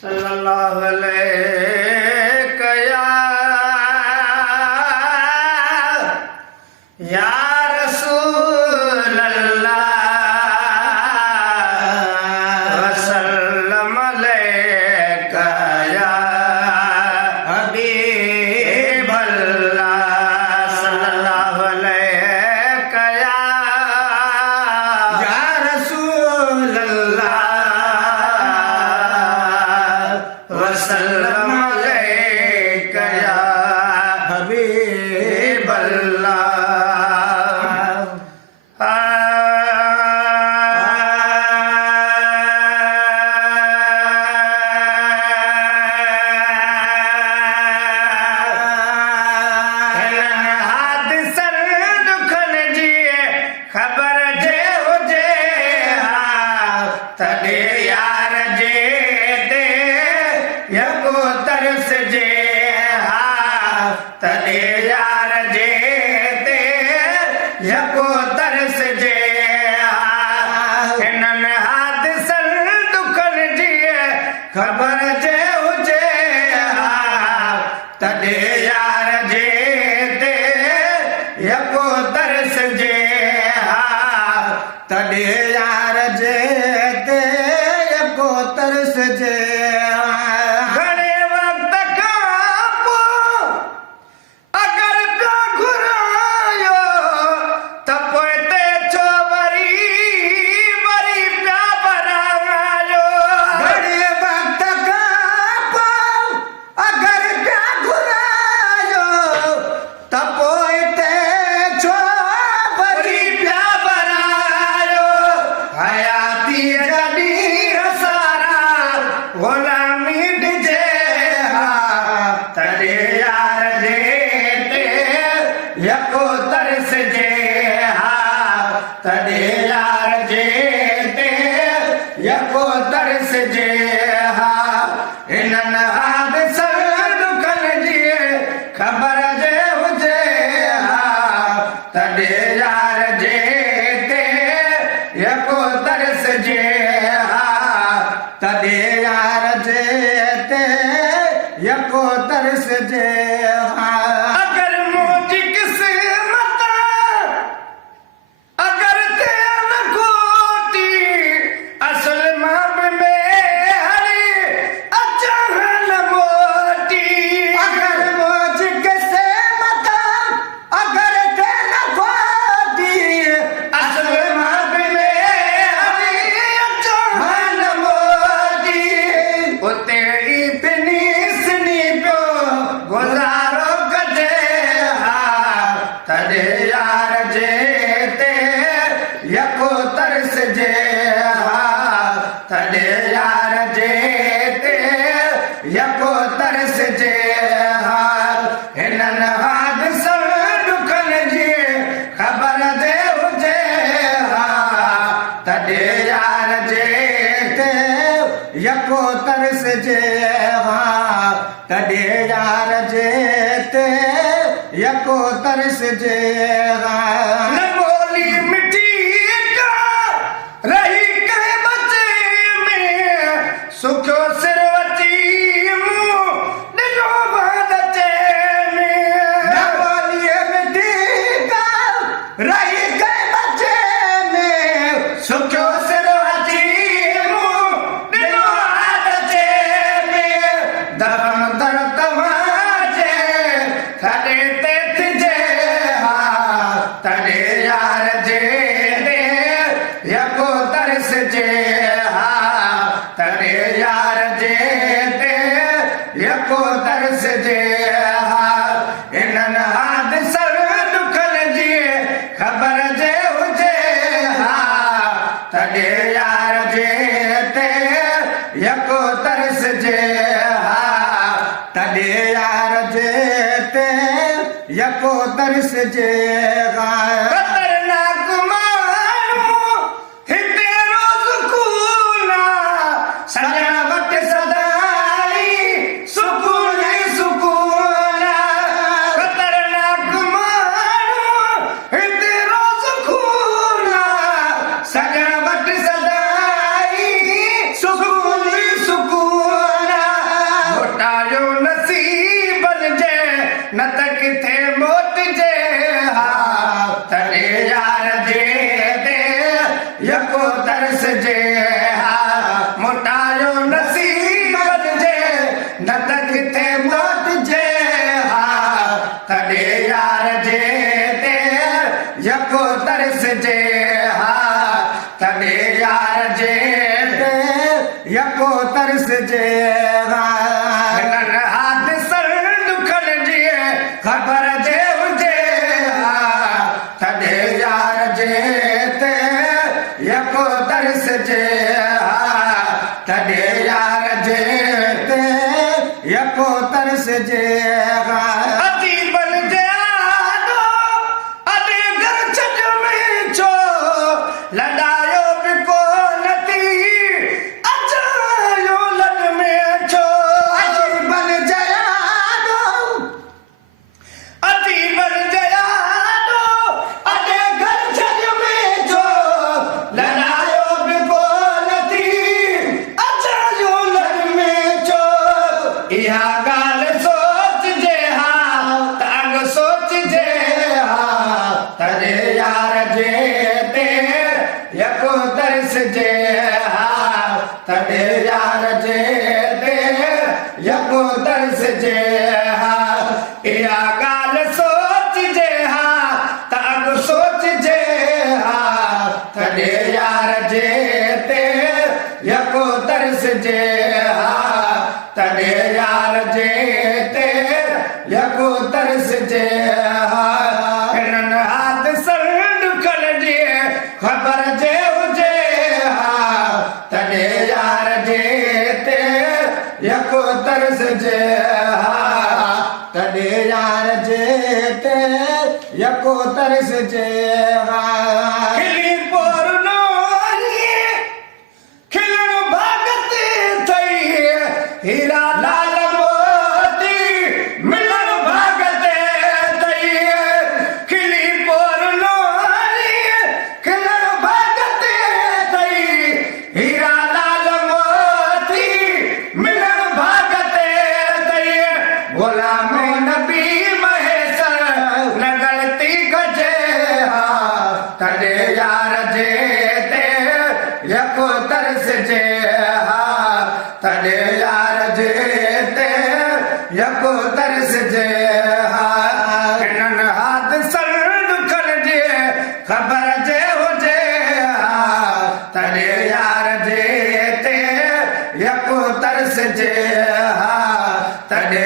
सल्लल्लाहु अलैहि या रसूल अल्लाह वसल्लम अलैका या हबीब अल्लाह सल्लल्लाहु अलैहि या रसूल अल्लाह वसल्लम अलैका या हबीब अल्लाह। खबर जे हुजे तॾे यार जे ते यको तरस जे तॾे यार जे ते यको तरस जे हिननि हादिसनि दुखनि जी ख़बर जे हुजे तॾे यार जे ते यको तरस जे तॾे यार जे ते यको तरस जे घणे वक़्त खां पोइ अगरि पिया घुरायो त पोइ ते छो वरी पिया भरायो। घणे वक़्त खां पोइ अगरि पिया घुरायो त पोइ ते छो वरी पिया भरायो। हयाती जॾी हसारा ग़ुलामी ॾिजे तॾे यार जे ते यको तरस जे तॾे यार जे ते यको तरस जे हिननि हादिसनि दुखनि जी ख़बर जे हुजे तॾे यार जे ते यको तरस जे तॾे यार जे ते यको तरस जे अगरि मुंहिंजी क़िस्मत अगरि थियन खोटी असुल मां में हरी अचण न मोटी। अगरि मुंहिंजी क़िस्मत अगरि थियन खोटी असुल मां में हरी अचण न मोटी। उते ई फिनी पियो गुज़ारो कजे तॾे यार जे ते यको तरस जे तॾे यार जे ते यको तरस जे हिननि हादिसनि दुखनि जी ख़बर जे हुजे तॾे यार जे ते यको तरस जे तॾे यार जे ते यको तरस जे न बोली मिठी का रही कंहिं बचे में सुखियो सिर वठी मूं ॾिनो बचे में। न बोली मिठी का रही कंहिं बचे में सुखियो सिर वठी मूं ॾिनो बचे में। दर दर तव्हांजे तॾे ते थिजे तॾे यार जे ते यको तरस जे तॾे यार जे ते यको तरस जे हिननि हादिसनि दुखनि जी ख़बर जे हुजे तॾे यार जे ते यको तरस जे तॾे यार जे ते यको तरस जे खतरनाक माण्हू हिते रोज़ खूना सॼण वटि सदाई सुकून ई सुकून। खतरनाक माण्हू हिते रोज़ खूना सॼण वटि सदाई सुकून ई सुकून। जे ते यको तरस जे हादिसन दुखन जी ख़बर जे हुजे तॾे यार जे ते यको तरस जे तॾे यार जे ते यको तरस जे लॾायो बि कोन थी अचायो लॾ में छो अजीबन जयादो अॾे घर छॾ में छो लॾायो बि कोन थी अचायो लॾ में छो इहा ॻाल्हि सोचजे हा त अॻु सोचजे हा तॾे यार जे यको तरस जे तॾे यार जे ते यको तरस जे इहा ॻाल्हि सोचजे हा त अॻु सोचजे हा तॾे यार जे ते यको तरस जे तॾे यार जे ते यको तरस जे हिननि हादिसन दुखन जी ख़बर जे हुजे तॾे यार जे ते यको तरस जे तॾे यार जे ते यको तरस जे खिली पोरनो खिलण भागत थई हीरा लाल मोती मिलन भागत थई खिली पोरनो खिलण भागत थई हीरा लाल मोती मिलन भागत थई गुलाम नबी महेश न गलती कजे तॾे यार जे ते यको तरस जे तॾे यार जे ते यको तरस जे हिननि हादिसन दुखन जी ख़बर जे हुजे तॾे यार जे ते यको तरस जे तॾे